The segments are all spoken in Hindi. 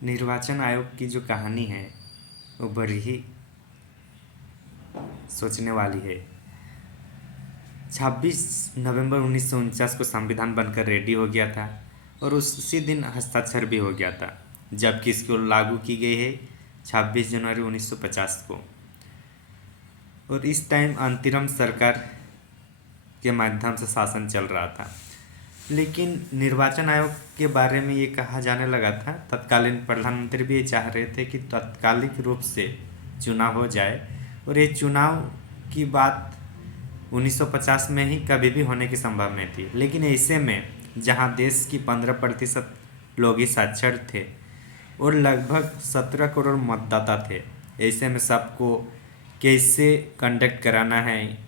निर्वाचन आयोग की जो कहानी है वो बड़ी ही सोचने वाली है। 26 नवंबर 1949 को संविधान बनकर रेडी हो गया था और उसी दिन हस्ताक्षर भी हो गया था, जबकि इसको लागू की गई है 26 जनवरी 1950 को। और इस टाइम अंतरिम सरकार के माध्यम से शासन चल रहा था। लेकिन निर्वाचन आयोग के बारे में ये कहा जाने लगा था, तत्कालीन प्रधानमंत्री भी ये चाह रहे थे कि तात्कालिक रूप से चुनाव हो जाए, और ये चुनाव की बात 1950 में ही कभी भी होने की संभावना थी। लेकिन ऐसे में जहां देश की 15% लोग ही साक्षर थे और लगभग 17 करोड़ मतदाता थे, ऐसे में सबको कैसे कंडक्ट कराना है,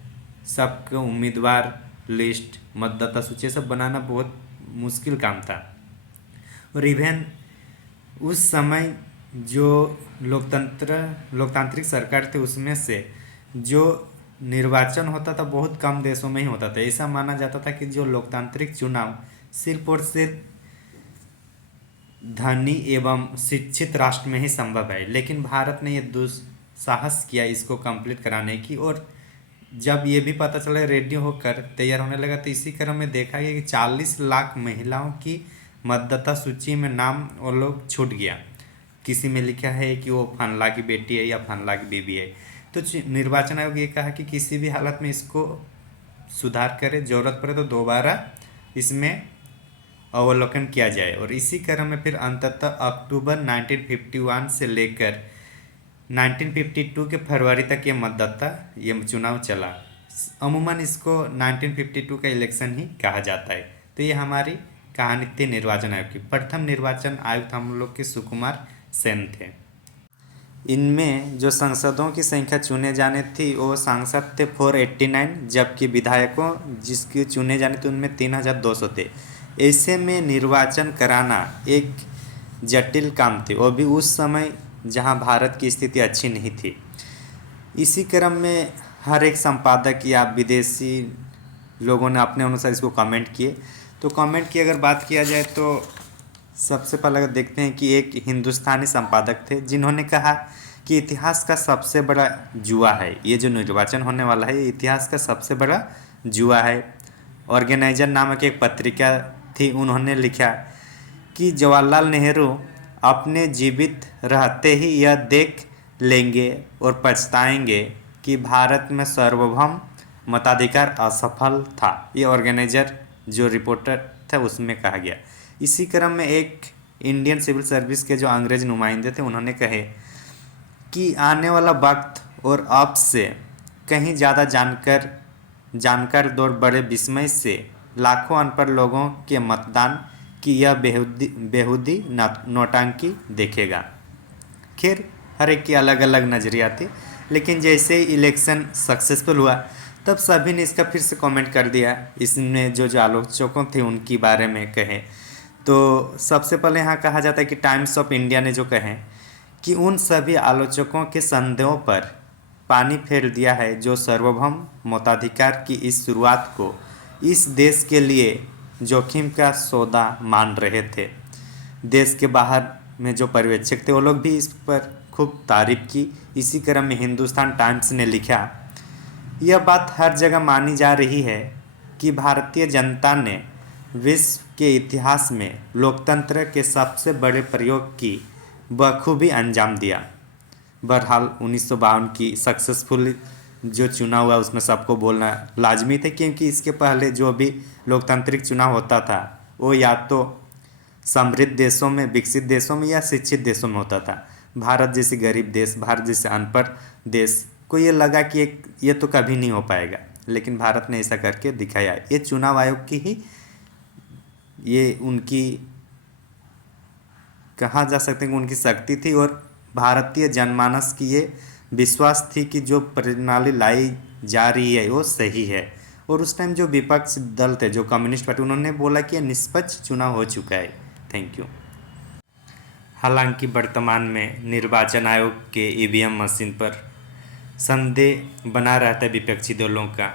सबको उम्मीदवार लिस्ट, मतदाता सूची सब बनाना बहुत मुश्किल काम था। और इवन उस समय जो लोकतांत्रिक सरकार थे उसमें से जो निर्वाचन होता था बहुत कम देशों में ही होता था। ऐसा माना जाता था कि जो लोकतांत्रिक चुनाव सिर्फ और सिर्फ धनी एवं शिक्षित राष्ट्र में ही संभव है। लेकिन भारत ने ये दुस्साहस किया इसको कंप्लीट कराने की, और जब ये भी पता चला रेडी होकर तैयार होने लगा तो इसी क्रम में देखा गया कि 40 लाख महिलाओं की मतदाता सूची में नाम वो लोग छूट गया। किसी में लिखा है कि वो फनला की बेटी है या फनला की बीबी है। तो निर्वाचन आयोग ये कहा कि किसी भी हालत में इसको सुधार करे, ज़रूरत पड़े तो दोबारा इसमें अवलोकन किया जाए। और इसी क्रम में फिर अंततः अक्टूबर 1951 से लेकर 1952 के फरवरी तक ये चुनाव चला। अमूमन इसको 1952 का इलेक्शन ही कहा जाता है। तो ये हमारी कहानी थी निर्वाचन आयोग की। प्रथम निर्वाचन आयुक्त हम लोग के सुकुमार सेन थे। इनमें जो सांसदों की संख्या चुने जाने थी वो सांसद थे 489, जबकि विधायकों जिसके चुने जाने थे उनमें 3200 थे। ऐसे में निर्वाचन कराना एक जटिल काम थे, वो भी उस समय जहां भारत की स्थिति अच्छी नहीं थी। इसी क्रम में हर एक संपादक या विदेशी लोगों ने अपने अनुसार इसको कमेंट किए। तो कमेंट की अगर बात किया जाए तो सबसे पहले अगर देखते हैं कि एक हिंदुस्तानी संपादक थे जिन्होंने कहा कि इतिहास का सबसे बड़ा जुआ है ये जो निर्वाचन होने वाला है, ये इतिहास का सबसे बड़ा जुआ है। ऑर्गेनाइजर नामक एक पत्रिका थी, उन्होंने लिखा कि जवाहरलाल नेहरू अपने जीवित रहते ही यह देख लेंगे और पछताएंगे कि भारत में सार्वभौम मताधिकार असफल था। ये ऑर्गेनाइजर जो रिपोर्टर था उसमें कहा गया। इसी क्रम में एक इंडियन सिविल सर्विस के जो अंग्रेज नुमाइंदे थे उन्होंने कहे कि आने वाला वक्त और अब से कहीं ज़्यादा जानकर दौर बड़े विस्मय से लाखों अनपढ़ लोगों के मतदान की यह बेहूदी नौटंकी देखेगा। खैर हर एक की अलग अलग नज़रिया थी, लेकिन जैसे ही इलेक्शन सक्सेसफुल हुआ तब सभी ने इसका फिर से कमेंट कर दिया। इसमें जो आलोचकों थे उनकी बारे में कहे तो सबसे पहले यहाँ कहा जाता है कि टाइम्स ऑफ इंडिया ने जो कहे कि उन सभी आलोचकों के संदेहों पर पानी फेर दिया है जो सार्वभौम मताधिकार की इस शुरुआत को इस देश के लिए जोखिम का सौदा मान रहे थे। देश के बाहर में जो पर्यवेक्षक थे वो लोग भी इस पर खूब तारीफ की। इसी क्रम में हिंदुस्तान टाइम्स ने लिखा, यह बात हर जगह मानी जा रही है कि भारतीय जनता ने विश्व के इतिहास में लोकतंत्र के सबसे बड़े प्रयोग की बखूबी अंजाम दिया। बहरहाल 1952 की सक्सेसफुल जो चुनाव हुआ उसमें सबको बोलना लाजमी था, क्योंकि इसके पहले जो भी लोकतांत्रिक चुनाव होता था वो या तो समृद्ध देशों में, विकसित देशों में या शिक्षित देशों में होता था। भारत जैसे गरीब देश, भारत जैसे अनपढ़ देश को ये लगा कि ये तो कभी नहीं हो पाएगा, लेकिन भारत ने ऐसा करके दिखाया। ये चुनाव आयोग की ही ये उनकी कहा जा सकते हैं कि उनकी शक्ति थी, और भारतीय जनमानस की ये विश्वास थी कि जो प्रणाली लाई जा रही है वो सही है। और उस टाइम जो विपक्ष दल थे, जो कम्युनिस्ट पार्टी, उन्होंने बोला कि यह निष्पक्ष चुनाव हो चुका है। Thank you. हालांकि वर्तमान में निर्वाचन आयोग के ईवीएम मशीन पर संदेह बना रहता है विपक्षी दलों का।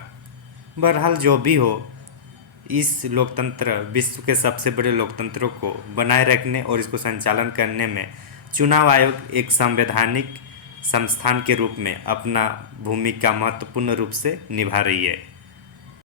बहरहाल जो भी हो, इस लोकतंत्र विश्व के सबसे बड़े लोकतंत्रों को बनाए रखने और इसको संचालन करने में चुनाव आयोग एक संवैधानिक संस्थान के रूप में अपना भूमिका महत्वपूर्ण रूप से निभा रही है।